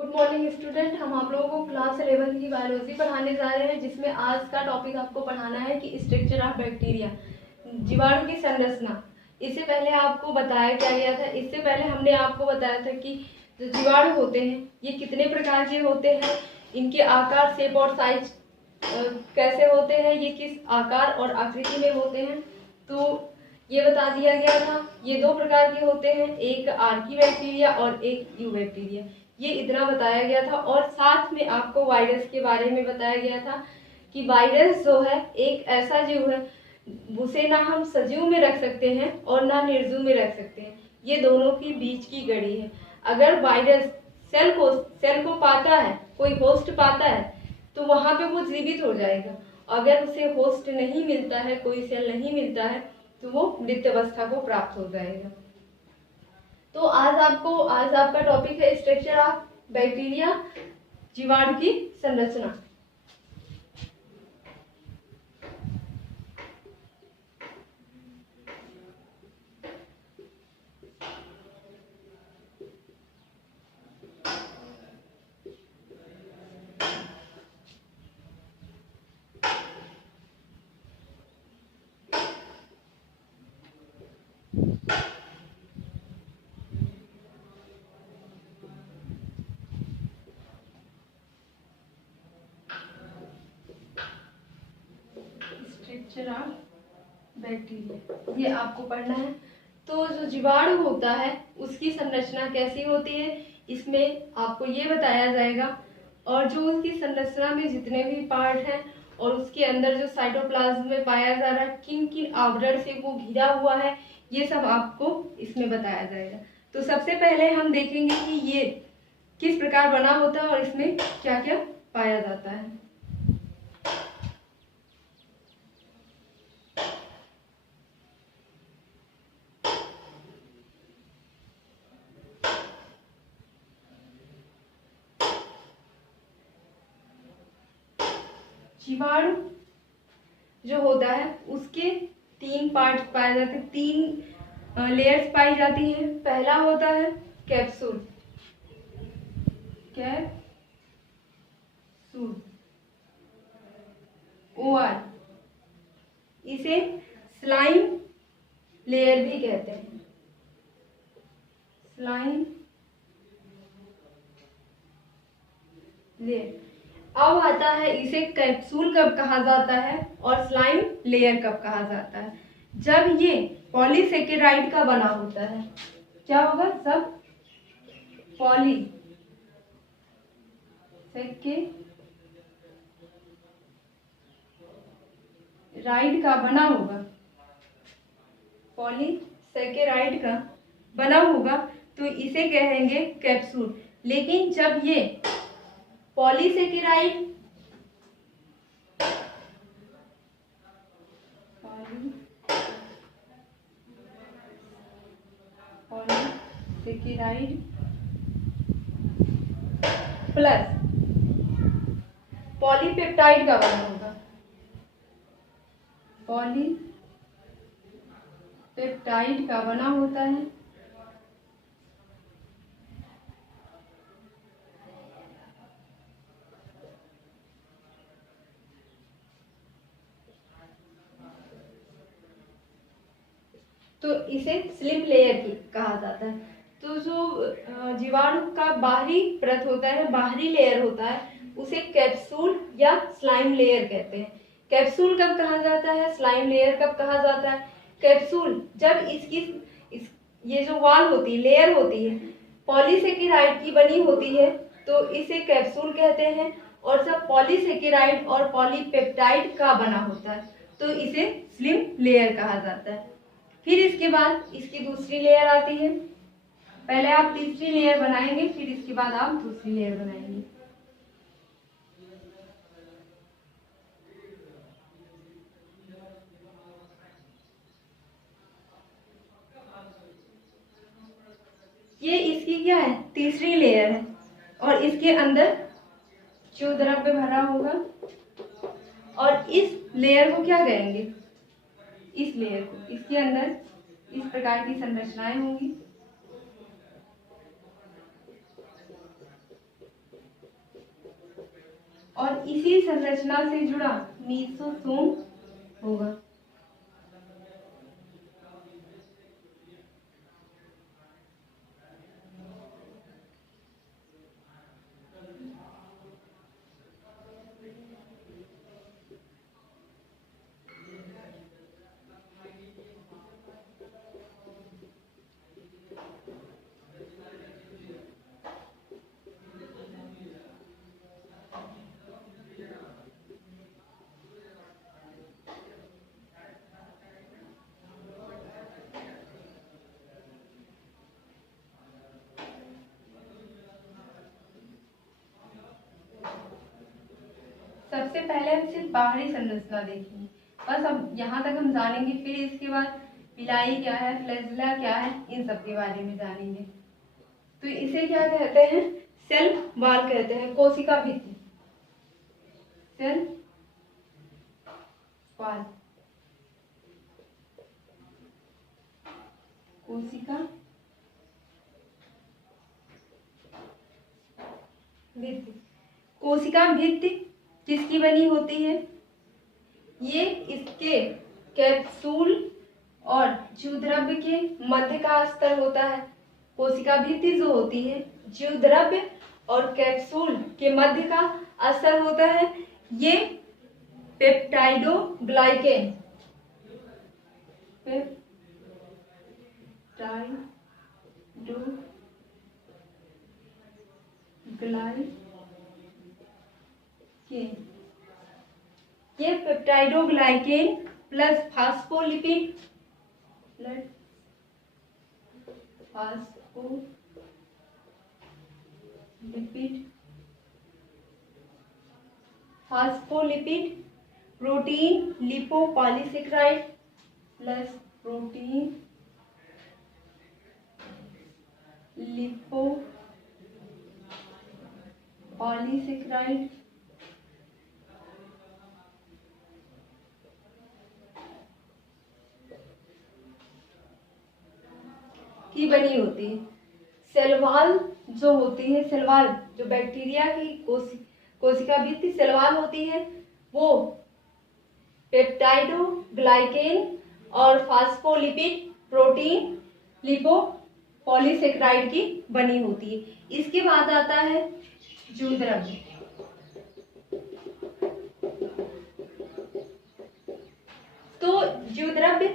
Good morning student. हम आप लोगों को क्लास 11 की बायोलॉजी पढ़ाने जा रहे हैं, जिसमें आज का टॉपिक आपको पढ़ाना है कि स्ट्रक्चर ऑफ बैक्टीरिया, जीवाणु की संरचना। इससे पहले आपको बताया क्या गया था, इससे पहले हमने आपको बताया था कि जो जीवाणु होते हैं ये कितने प्रकार के होते हैं, इनके आकार, शेप और साइज कैसे होते हैं, ये किस आकार और आकृति में होते हैं। तो ये बता दिया गया था। ये दो प्रकार के होते हैं, एक आर्की बैक्टीरिया और एक यू बैक्टीरिया। ये इतना बताया गया था। और साथ में आपको वायरस के बारे में बताया गया था कि वायरस जो है एक ऐसा जीव है, उसे ना हम सजीव में रख सकते हैं और ना निर्जीव में रख सकते हैं। ये दोनों की बीच की गड़ी है। अगर वायरस सेल को पाता है, कोई होस्ट पाता है, तो वहां पे वो जीवित हो जाएगा। अगर उसे होस्ट नहीं मिलता है, कोई सेल नहीं मिलता है, तो वो मृत अवस्था को प्राप्त हो जाएगा। तो आज आपका टॉपिक है स्ट्रक्चर ऑफ बैक्टीरिया, जीवाणु की संरचना। स्ट्रक्चर ऑफ बैक्टीरिया ये आपको पढ़ना है। तो जो जीवाणु होता है उसकी संरचना कैसी होती है, इसमें आपको ये बताया जाएगा। और जो उसकी संरचना में जितने भी पार्ट हैं और उसके अंदर जो साइटोप्लाज्म में पाया जा रहा है, किन किन आवरण से वो घिरा हुआ है, ये सब आपको इसमें बताया जाएगा। तो सबसे पहले हम देखेंगे कि ये किस प्रकार बना होता है और इसमें क्या क्या पाया जाता है। जीवाणु जो होता है उसके तीन पार्ट्स पाए जाते हैं, तीन लेयर्स पाई जाती हैं। पहला होता है कैप्सूल, ओआर, इसे स्लाइम लेयर भी कहते हैं। Slime layer. अब आता है इसे कैप्सूल कब कहा जाता है और स्लाइम लेयर कब कहा जाता है, जब ये पॉलीसेकेराइड का बना होता है। क्या होगा, सब पॉलीसेकेराइड का बना होगा, पॉलीसेकेराइड का बना होगा, तो इसे कहेंगे कैप्सूल। लेकिन जब ये पॉलीसेकेराइड प्लस पॉलीपेप्टाइड का बना होगा, पॉलीपेप्टाइड का बना होता है, तो इसे स्लिम लेयर की कहा जाता है। तो जो जीवाणु का बाहरी परत होता है, बाहरी लेयर होता है, उसे कैप्सूल या स्लाइम लेयर कहते हैं। कैप्सूल कब कहा जाता है, स्लाइम लेयर कब कहा जाता है। कैप्सूल जब ये जो वॉल होती है, लेयर होती है, पॉलीसेकेराइड की बनी होती है, तो इसे कैप्सूल कहते हैं। और जब पॉलीसेकेराइड और पॉलीपेप्टाइड का बना होता है, तो इसे स्लिम लेयर कहा जाता है। फिर इसके बाद इसकी दूसरी लेयर आती है। पहले आप तीसरी लेयर बनाएंगे, फिर इसके बाद आप दूसरी लेयर बनाएंगे। ये इसकी क्या है, तीसरी लेयर है। और इसके अंदर जो द्रव्य भरा होगा, और इस लेयर को क्या कहेंगे, इस लेयर को, इसके अंदर इस प्रकार की संरचनाएं होंगी। और इसी संरचना से जुड़ा मीसोसोम होगा। सबसे पहले हम सिर्फ बाहरी संरचना देखेंगे, बस अब यहाँ तक हम जानेंगे। फिर इसके बाद पिलाई क्या है, फ्लैजेला क्या है, इन सब के बारे में जानेंगे। तो इसे क्या कहते हैं? सेल वॉल कहते हैं, कोशिका भित्ति, सेल वॉल, कोशिका भित्ति। कोशिका भित्ति किसकी बनी होती है? ये इसके कैप्सूल और जीवद्रव्य के मध्य का स्तर होता है। कोशिका भित्ति जो होती है जीवद्रव्य और कैप्सूल के मध्य का स्तर होता है। ये पेप्टाइडोग्लाइकेन, ये peptidoglycan plus phospholipid protein lipopolysaccharide plus protein lipopolysaccharide की बनी होती है। सेलवाल जो होती है, सेलवाल जो बैक्टीरिया की कोशिका भित्ति सेलवाल होती है, वो पेप्टाइडोग्लाइकेन और फास्फोलिपिड प्रोटीन लिपोपॉलीसेकेराइड की बनी होती है। इसके बाद आता है जीवद्रव्य। तो जीवद्रव्य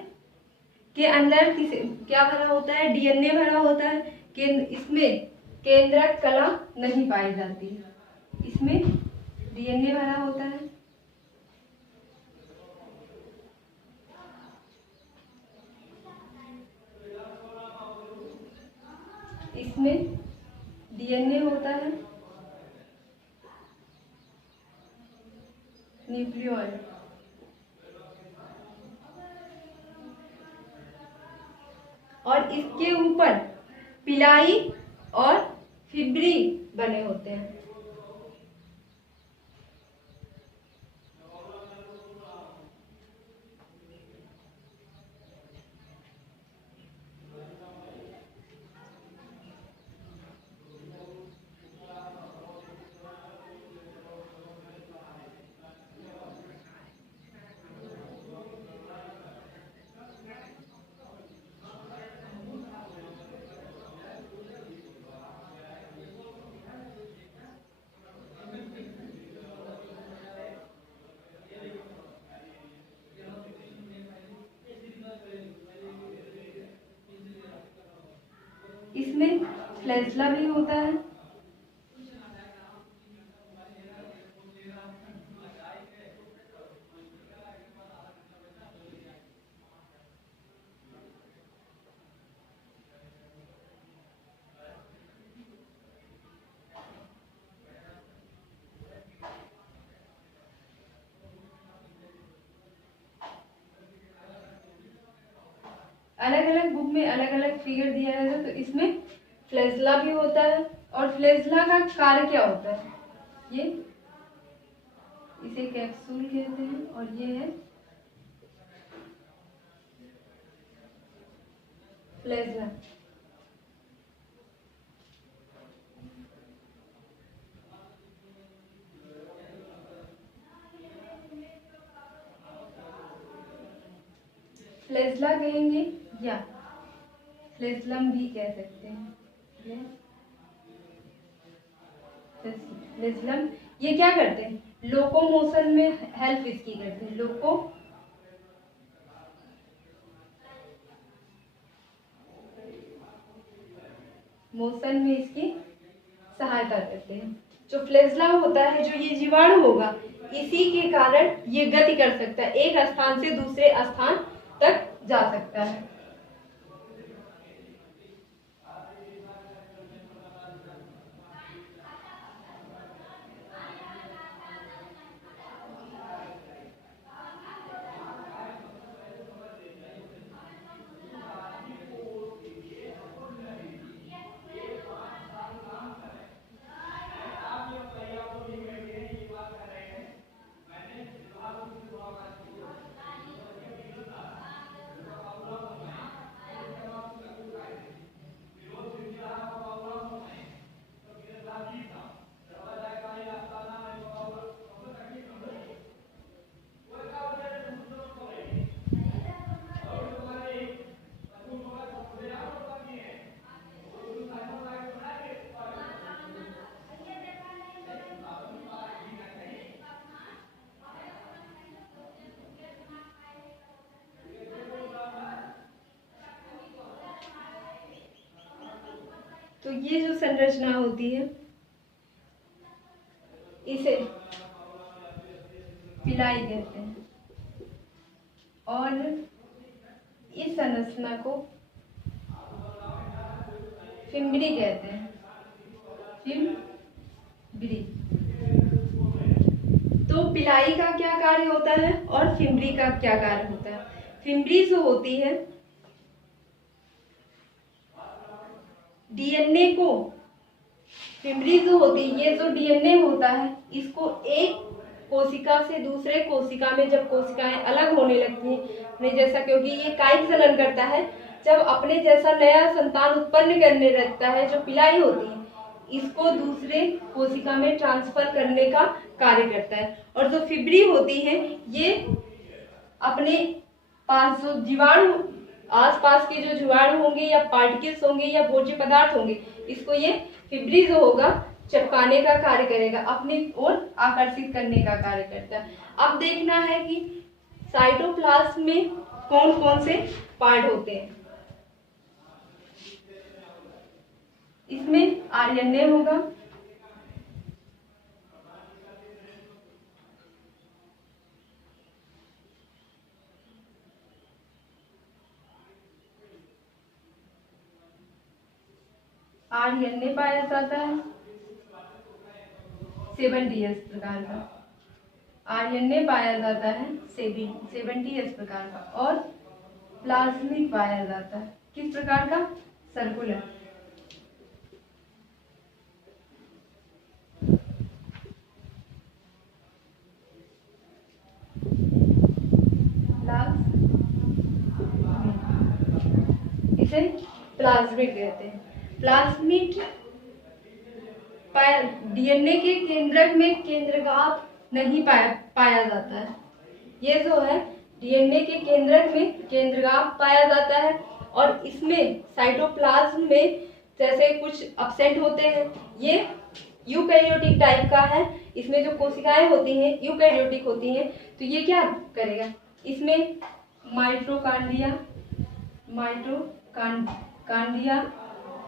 के अंदर क्या भरा होता है? डीएनए भरा होता है। इसमें केंद्रक कला नहीं पाई जाती, इसमें डीएनए भरा होता है। इसमें डीएनए होता है, न्यूक्लियोइड। और इसके ऊपर पिलाई और फिब्री बने होते हैं। इसमें फ्लैजेला भी होता है। अलग अलग बुक में अलग अलग फिगर दिया है। तो इसमें फ्लैजेला भी होता है। और फ्लैजेला का कार्य क्या होता है? ये इसे कैप्सूल कहते हैं और ये है फ्लैजेला। फ्लैजला कहेंगे या फ्लैजलम भी कह सकते हैं। फ्लैजलम ये क्या करते हैं, लोकोमोशन में हेल्प इसकी करते हैं, लोको मोशन में इसकी सहायता करते हैं। जो फ्लैजला होता है, जो ये जीवाणु होगा, इसी के कारण ये गति कर सकता है, एक स्थान से दूसरे स्थान तक जा सकता है। तो ये जो संरचना होती है, इसे पिलाई कहते हैं, और इस संरचना को फिम्बरी कहते हैं, फिम्बरी। तो पिलाई का क्या कार्य होता है और फिम्बरी का क्या कार्य होता है। फिम्बरी जो होती है, डीएनए को, फिम्बरी जो होती है, ये जो डीएनए होता है, इसको एक कोशिका से दूसरे कोशिका में जब कोशिकाएं अलग होने लगती हैं, अपने जैसा, क्योंकि ये कायिक जनन करता है, जब अपने जैसा नया संतान उत्पन्न करने लगता है, जो पिलाई होती है, इसको दूसरे कोशिका में ट्रांसफर करने का कार्य करता है। और जो फिम्बरी होती है, ये अपने पास जो जीवाणु, आसपास के जो जीवाणु होंगे या पार्टिकल्स होंगे या भोज्य पदार्थ होंगे, इसको ये फिम्बरी जो होगा चिपकाने का कार्य करेगा, अपनी ओर आकर्षित करने का कार्य करता है। अब देखना है कि साइटोप्लाज्म में कौन कौन से पार्ट होते हैं। इसमें आरएनए होगा, आरएनए पाया जाता है 70S प्रकार का, आरएनए पाया जाता है 70S प्रकार का, और प्लाज्मिड पाया जाता है किस प्रकार का, सर्कुलर। इसे प्लाज्मिड कहते हैं। प्लाज्मिड डीएनए के केंद्रक में केंद्रगात नहीं पाया जाता है। ये जो है डीएनए के केंद्रक में केंद्रगात पाया जाता है, और इसमें साइटोप्लाज्म में जैसे कुछ एब्सेंट होते हैं, ये यूकैरियोटिक टाइप का है। इसमें जो कोशिकाएं होती हैं यूकैरियोटिक होती हैं, तो ये क्या करेगा, इसमें mitochondria,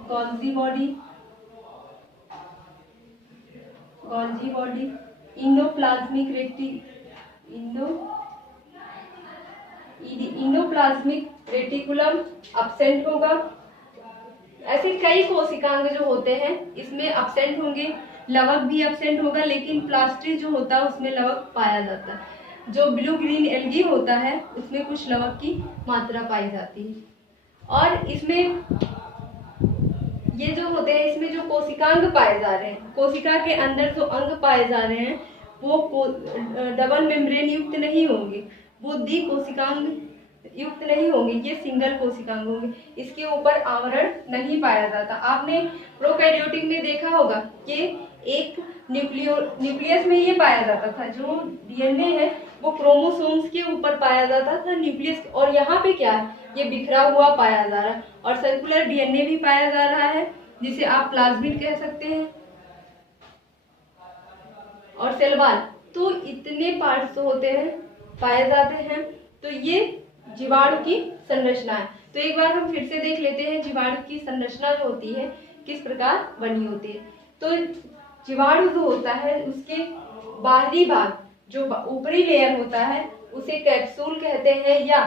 Golgi body, endoplasmic reticulum absent होगा। ऐसे कई कोशिकांग जो होते हैं इसमें एब्सेंट होंगे, लवक भी एब्सेंट होगा, लेकिन प्लास्टी जो होता है उसमें लवक पाया जाता है। जो ब्लू ग्रीन एल्गी होता है उसमें कुछ लवक की मात्रा पाई जाती है। और इसमें ये जो होते हैं, इसमें जो कोशिकांग पाए जा रहे हैं, कोशिका के अंदर जो अंग पाए जा रहे हैं, वो डबल मेम्ब्रेन युक्त नहीं होंगे, वो द्वि कोशिकांग युक्त नहीं होंगे, ये सिंगल कोशिकांग होंगे। इसके ऊपर आवरण नहीं पाया जाता। आपने प्रोकैरियोटिक में देखा होगा कि एक न्यूक्लियस में ये पाया जाता था, जो डीएनए है वो क्रोमोसोम्स के ऊपर पाया जाता था, न्यूक्लियस, और यहाँ पे क्या है, ये बिखरा हुआ पाया जा रहा है। और सर्कुलर डीएनए भी पाया जा रहा है, जिसे आप प्लाज्मिड कह सकते हैं, और सेल वॉल। तो इतने पार्ट्स होते हैं, पाए जाते हैं। तो ये जीवाणु की संरचना है। तो एक बार हम फिर से देख लेते हैं जीवाणु की संरचना जो होती है किस प्रकार बनी होती है। तो जीवाणु जो होता है उसके बाहरी भाग, जो ऊपरी लेयर होता है, उसे कैप्सूल कहते हैं या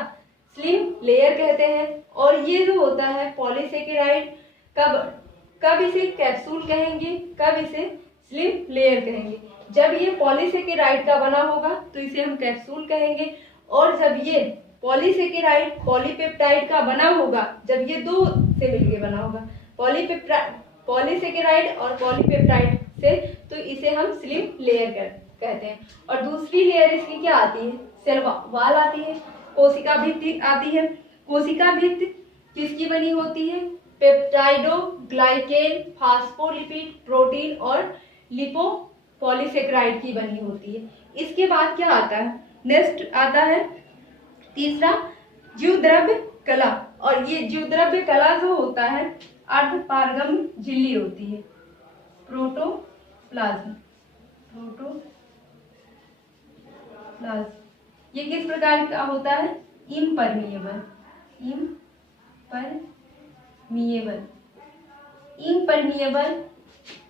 स्लिम लेयर कहते हैं। और ये जो होता है पॉलीसेकेराइड, कब इसे कैप्सूल कहेंगे, कब इसे स्लिम लेयर कहेंगे। जब ये पॉलीसेकेराइड का बना होगा तो इसे हम कैप्सूल कहेंगे, और जब ये पॉलीसेकेराइड पॉलीपेप्टाइड का बना होगा, जब ये दो से मिलकर बना होगा, पॉलीसेकेराइड और पॉलीपेप्टाइड से, तो इसे हम स्लिम लेयर कहते हैं। और दूसरी लेयर इसकी क्या आती है, सेल वॉल आती है, कोशिका भित्ति आती है। कोशिका भित्ति किसकी बनी होती है, पेप्टाइडो ग्लाइकेन, फास्फोलिपिड, प्रोटीन और लिपोपॉलीसेकेराइड की बनी होती है। इसके बाद क्या आता है, नेक्स्ट आता है तीसरा जीवद्रव्य कला। और ये जीवद्रव्य कला जो होता है अर्धपारगम झिल्ली होती है, प्रोटोप्लाज्म। ये किस प्रकार का होता है, इम्परमिएबल।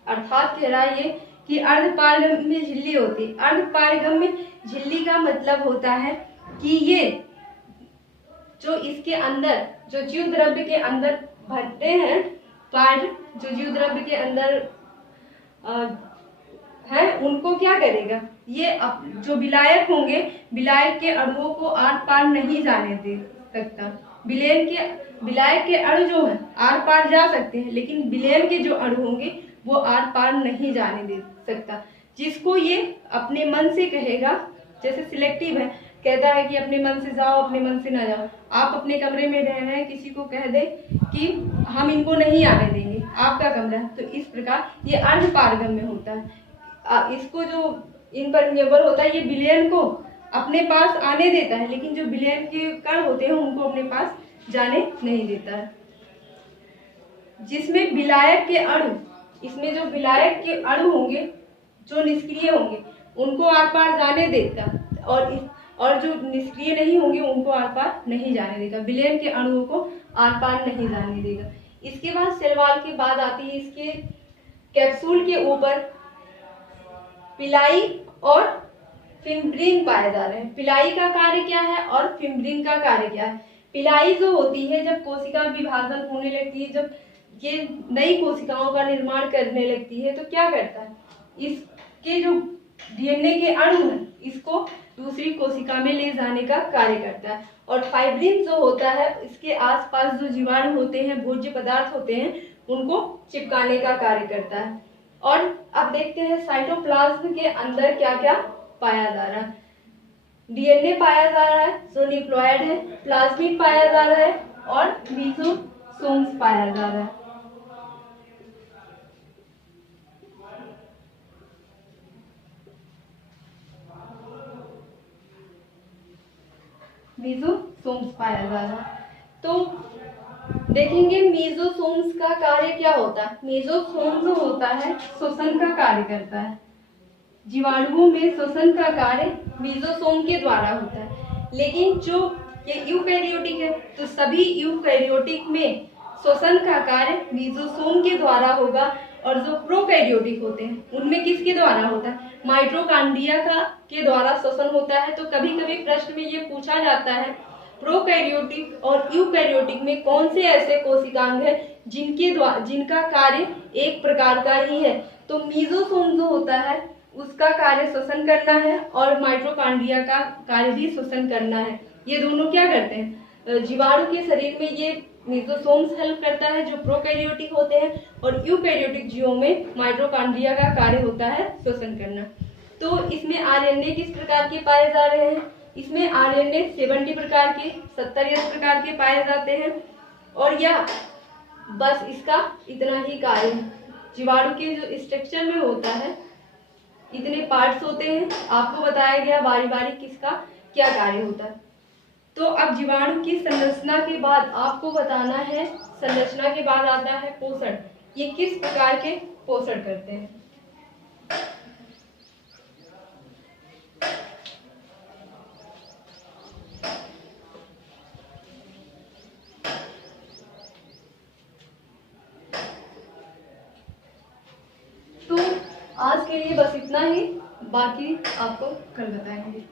अर्थात कह रहा है ये कि अर्धपारगम में झिल्ली होती है। अर्धपारगम में झिल्ली का मतलब होता है कि ये जो इसके अंदर, जो जीव द्रव्य के अंदर भरते हैं, पार्ट जो जीव द्रव्य के अंदर है, उनको क्या करेगा, ये जो विलायक होंगे, विलायक के अणुओं को आर पार नहीं जाने दे सकता। विलायक के अणु जो है आर पार जा सकते हैं, लेकिन विलयन के जो अणु होंगे वो आर पार नहीं जाने दे सकता। जिसको ये अपने मन से कहेगा, जैसे सिलेक्टिव है, कहता है कि अपने मन से जाओ, अपने मन से ना जाओ। आप अपने कमरे में रह रहे हैं, किसी को कह दे कि हम इनको नहीं आने देंगे, आपका कमरा है, तो इस प्रकार ये अर्धपारगम में होता है। इसको जो इम्परमिएबल होता है, ये विलयन को अपने पास आने देता है, लेकिन जो विलयन के कण होते हैं उनको अपने पास जाने नहीं देता है। जिसमें विलायक के अणु, इसमें जो विलायक के अणु होंगे जो निष्क्रिय होंगे उनको आर पार जाने देता, और जो निष्क्रिय नहीं होंगे उनको आर पार नहीं जाने देगा, विलयन के अणुओं को आर पार नहीं जाने देगा। इसके बाद सेल वॉल के बाद आती है इसके कैप्सूल के ऊपर पिलाई और फिम्ब्रिन पाए जा रहे हैं। पिलाई का कार्य क्या है और फिम्ब्रिन का कार्य क्या है। पिलाई जो होती है, जब कोशिका विभाजन होने लगती है, जब ये नई कोशिकाओं का निर्माण करने लगती है, तो क्या करता है, इसके जो डीएनए के अणु हैं इसको दूसरी कोशिका में ले जाने का कार्य करता है। और फाइब्रिन जो होता है, इसके आसपास जो जीवाणु होते हैं, भोज्य पदार्थ होते हैं, उनको चिपकाने का कार्य करता है। और अब देखते हैं साइटोप्लाज्म के अंदर क्या क्या पाया जा रहा है। डीएनए पाया जा रहा है जो न्यूक्लियोइड है, प्लाज्मिड पाया जा रहा है और मीसोसोम्स पाया जा रहा है। मीसोसोम्स पाया जा रहा है। तो देखेंगे मीसोसोम्स का कार्य क्या होता है। मीसोसोम जो होता है श्वसन का कार्य करता है। जीवाणुओं में श्वसन का कार्य मीसोसोम के द्वारा होता है। लेकिन जो ये यूकैरियोटिक है, तो सभी यूकैरियोटिक में श्वसन का कार्य मीसोसोम के द्वारा होगा। और जो प्रोकैरियोटिक होते हैं उनमें किसके द्वारा होता है, माइटोकॉन्ड्रिया के द्वारा श्वसन होता है। तो कभी कभी प्रश्न में ये पूछा जाता है प्रोकैरियोटिक और यूकैरियोटिक में कौन से ऐसे कोशिकांग है जिनका कार्य एक प्रकार का ही है। तो मीसोसोम जो होता है उसका कार्य श्वसन करना है और माइटोकॉन्ड्रिया का कार्य भी श्वसन करना है। ये दोनों क्या करते हैं, जीवाणु के शरीर में ये मीसोसोम्स हेल्प करता है जो प्रोकैरियोटिक होते हैं, और यूकैरियोटिक जीवों में माइटोकॉन्ड्रिया का कार्य होता है श्वसन करना। तो इसमें आरएनए किस प्रकार के पाए जा रहे हैं, इसमें आरएनए 70 प्रकार के 70 प्रकार के पाए जाते हैं। और यह बस इसका इतना ही कार्य है। जीवाणु के जो स्ट्रक्चर में होता है इतने पार्ट्स होते हैं, आपको बताया गया बारी बारी किसका क्या कार्य होता है। तो अब जीवाणु की संरचना के बाद आपको बताना है, संरचना के बाद आता है पोषण। ये किस प्रकार के पोषण करते हैं। तो आज के लिए बस इतना ही, बाकी आपको कल बताएंगे।